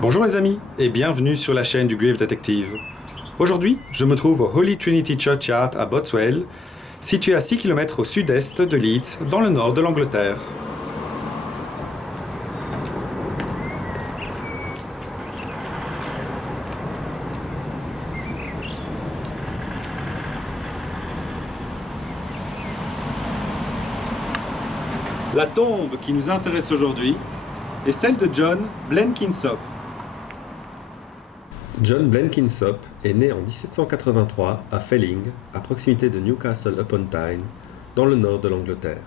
Bonjour les amis et bienvenue sur la chaîne du Grave Detective. Aujourd'hui, je me trouve au Holy Trinity Churchyard à Botswell, situé à 6 km au sud-est de Leeds, dans le nord de l'Angleterre. La tombe qui nous intéresse aujourd'hui est celle de John Blenkinsop. John Blenkinsop est né en 1783 à Felling, à proximité de Newcastle upon Tyne, dans le nord de l'Angleterre.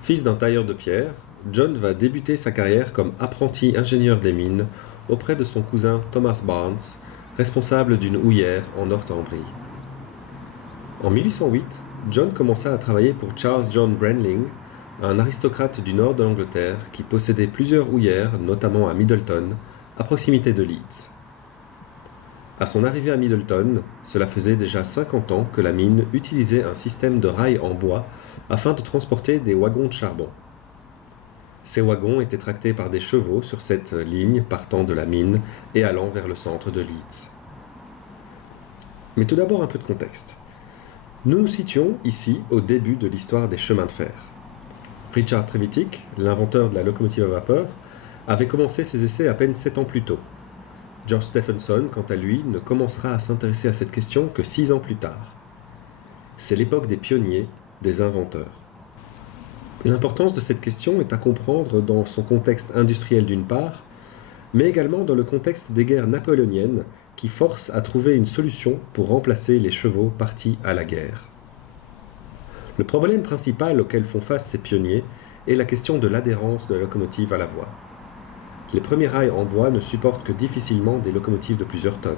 Fils d'un tailleur de pierre, John va débuter sa carrière comme apprenti ingénieur des mines auprès de son cousin Thomas Barnes, responsable d'une houillère en Northumbrie. En 1808, John commença à travailler pour Charles John Brandling, un aristocrate du nord de l'Angleterre qui possédait plusieurs houillères, notamment à Middleton, à proximité de Leeds. À son arrivée à Middleton, cela faisait déjà 50 ans que la mine utilisait un système de rails en bois afin de transporter des wagons de charbon. Ces wagons étaient tractés par des chevaux sur cette ligne partant de la mine et allant vers le centre de Leeds. Mais tout d'abord un peu de contexte. Nous nous situons ici au début de l'histoire des chemins de fer. Richard Trevithick, l'inventeur de la locomotive à vapeur, avait commencé ses essais à peine 7 ans plus tôt. George Stephenson, quant à lui, ne commencera à s'intéresser à cette question que 6 ans plus tard. C'est l'époque des pionniers, des inventeurs. L'importance de cette question est à comprendre dans son contexte industriel d'une part, mais également dans le contexte des guerres napoléoniennes qui forcent à trouver une solution pour remplacer les chevaux partis à la guerre. Le problème principal auquel font face ces pionniers est la question de l'adhérence de la locomotive à la voie. Les premiers rails en bois ne supportent que difficilement des locomotives de plusieurs tonnes.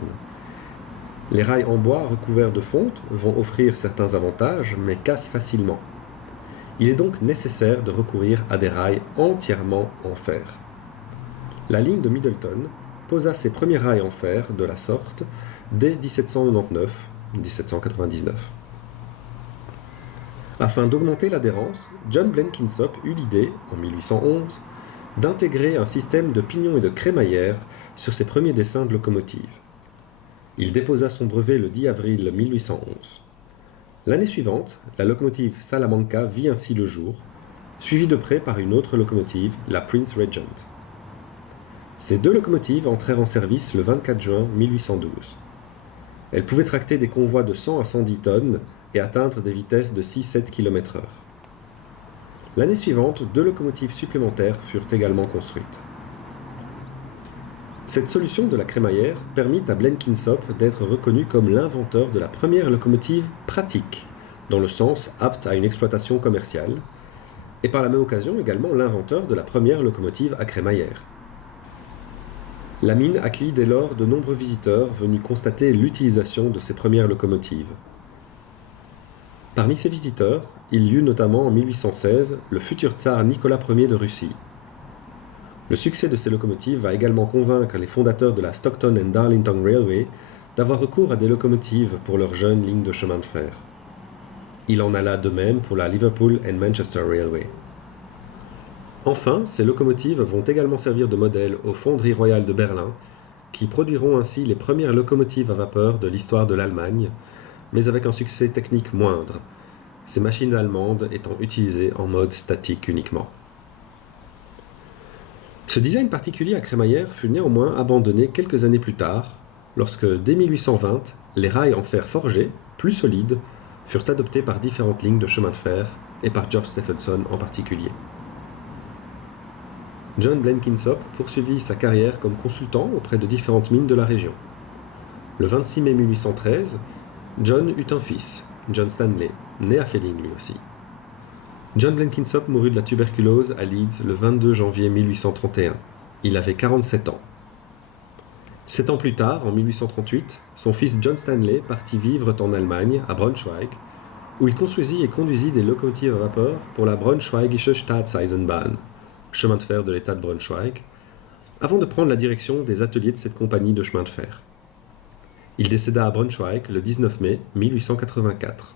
Les rails en bois recouverts de fonte vont offrir certains avantages, mais cassent facilement. Il est donc nécessaire de recourir à des rails entièrement en fer. La ligne de Middleton posa ses premiers rails en fer de la sorte dès 1799-1799. Afin d'augmenter l'adhérence, John Blenkinsop eut l'idée, en 1811, d'intégrer un système de pignons et de crémaillère sur ses premiers dessins de locomotive. Il déposa son brevet le 10 avril 1811. L'année suivante, la locomotive Salamanca vit ainsi le jour, suivie de près par une autre locomotive, la Prince Regent. Ces deux locomotives entrèrent en service le 24 juin 1812. Elles pouvaient tracter des convois de 100 à 110 tonnes et atteindre des vitesses de 6-7 km/h. L'année suivante, 2 locomotives supplémentaires furent également construites. Cette solution de la crémaillère permit à Blenkinsop d'être reconnu comme l'inventeur de la première locomotive pratique, dans le sens apte à une exploitation commerciale, et par la même occasion également l'inventeur de la première locomotive à crémaillère. La mine accueillit dès lors de nombreux visiteurs venus constater l'utilisation de ces premières locomotives. Parmi ces visiteurs, il y eut notamment en 1816 le futur tsar Nicolas Ier de Russie. Le succès de ces locomotives va également convaincre les fondateurs de la Stockton and Darlington Railway d'avoir recours à des locomotives pour leurs jeunes lignes de chemin de fer. Il en alla de même pour la Liverpool and Manchester Railway. Enfin, ces locomotives vont également servir de modèle aux fonderies royales de Berlin, qui produiront ainsi les premières locomotives à vapeur de l'histoire de l'Allemagne, mais avec un succès technique moindre, ces machines allemandes étant utilisées en mode statique uniquement. Ce design particulier à crémaillère fut néanmoins abandonné quelques années plus tard, lorsque, dès 1820, les rails en fer forgé, plus solides, furent adoptés par différentes lignes de chemin de fer, et par George Stephenson en particulier. John Blenkinsop poursuivit sa carrière comme consultant auprès de différentes mines de la région. Le 26 mai 1813, John eut un fils, John Stanley, né à Felling lui aussi. John Blenkinsop mourut de la tuberculose à Leeds le 22 janvier 1831. Il avait 47 ans. 7 ans plus tard, en 1838, son fils John Stanley partit vivre en Allemagne, à Braunschweig, où il construisit et conduisit des locomotives à vapeur pour la Braunschweigische Staatseisenbahn, chemin de fer de l'État de Braunschweig, avant de prendre la direction des ateliers de cette compagnie de chemin de fer. Il décéda à Braunschweig le 19 mai 1884.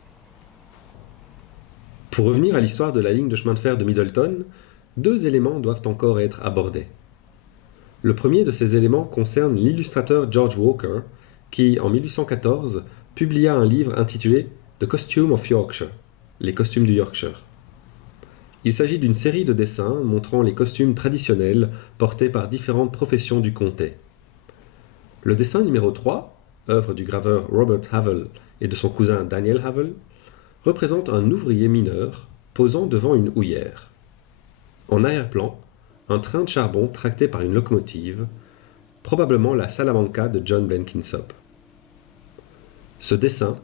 Pour revenir à l'histoire de la ligne de chemin de fer de Middleton, 2 éléments doivent encore être abordés. Le premier de ces éléments concerne l'illustrateur George Walker, qui, en 1814, publia un livre intitulé The Costume of Yorkshire, les costumes du Yorkshire. Il s'agit d'une série de dessins montrant les costumes traditionnels portés par différentes professions du comté. Le dessin numéro 3, œuvre du graveur Robert Havel et de son cousin Daniel Havel, représente un ouvrier mineur posant devant une houillère. En arrière-plan, un train de charbon tracté par une locomotive, probablement la Salamanca de John Blenkinsop. Ce dessin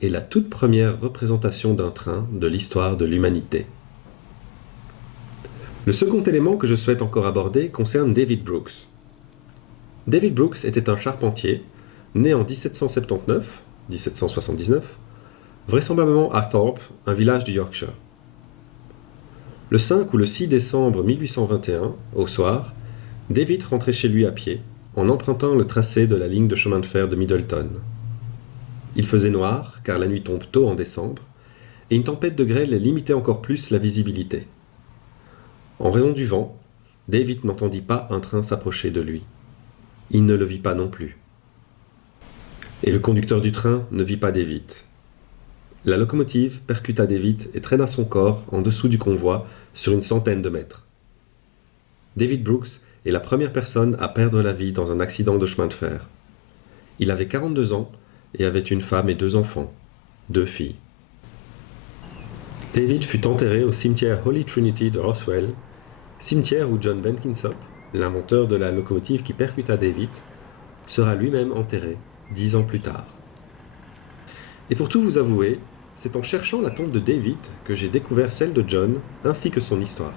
est la toute première représentation d'un train de l'histoire de l'humanité. Le second élément que je souhaite encore aborder concerne David Brooks. David Brooks était un charpentier, né en 1779, vraisemblablement à Thorpe, un village du Yorkshire. Le 5 ou le 6 décembre 1821, au soir, David rentrait chez lui à pied, en empruntant le tracé de la ligne de chemin de fer de Middleton. Il faisait noir, car la nuit tombe tôt en décembre, et une tempête de grêle limitait encore plus la visibilité. En raison du vent, David n'entendit pas un train s'approcher de lui. Il ne le vit pas non plus. Et le conducteur du train ne vit pas David. La locomotive percuta David et traîna son corps en dessous du convoi sur une centaine de mètres. David Brooks est la première personne à perdre la vie dans un accident de chemin de fer. Il avait 42 ans et avait une femme et 2 enfants, 2 filles. David fut enterré au cimetière Holy Trinity de Roswell, cimetière où John Blenkinsop, l'inventeur de la locomotive qui percuta David, sera lui-même enterré 10 ans plus tard. Et pour tout vous avouer, c'est en cherchant la tombe de David que j'ai découvert celle de John ainsi que son histoire.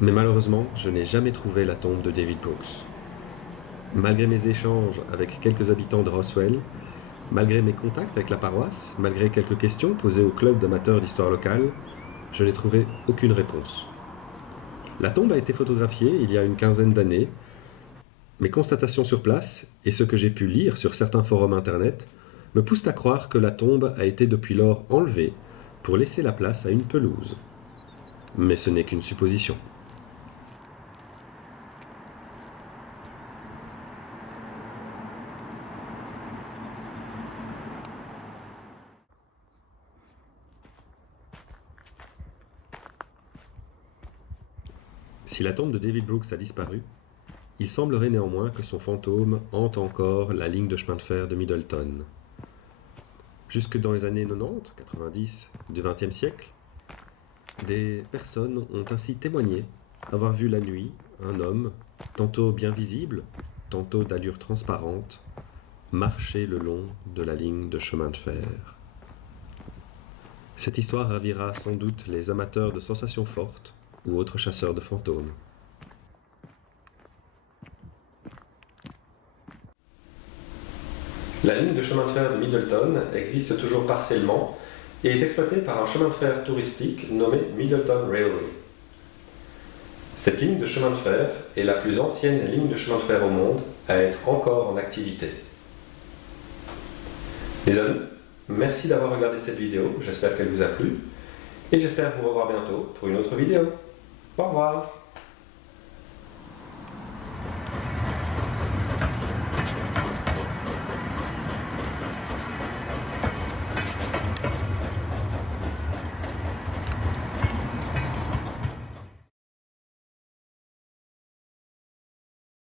Mais malheureusement, je n'ai jamais trouvé la tombe de David Brooks. Malgré mes échanges avec quelques habitants de Roswell, malgré mes contacts avec la paroisse, malgré quelques questions posées au club d'amateurs d'histoire locale, je n'ai trouvé aucune réponse. La tombe a été photographiée il y a une quinzaine d'années. Mes constatations sur place et ce que j'ai pu lire sur certains forums internet me poussent à croire que la tombe a été depuis lors enlevée pour laisser la place à une pelouse. Mais ce n'est qu'une supposition. Si la tombe de David Brooks a disparu, il semblerait néanmoins que son fantôme hante encore la ligne de chemin de fer de Middleton. Jusque dans les années 90 du XXe siècle, des personnes ont ainsi témoigné avoir vu la nuit un homme, tantôt bien visible, tantôt d'allure transparente, marcher le long de la ligne de chemin de fer. Cette histoire ravira sans doute les amateurs de sensations fortes ou autres chasseurs de fantômes. La ligne de chemin de fer de Middleton existe toujours partiellement et est exploitée par un chemin de fer touristique nommé Middleton Railway. Cette ligne de chemin de fer est la plus ancienne ligne de chemin de fer au monde à être encore en activité. Les amis, merci d'avoir regardé cette vidéo, j'espère qu'elle vous a plu et j'espère vous revoir bientôt pour une autre vidéo. Au revoir.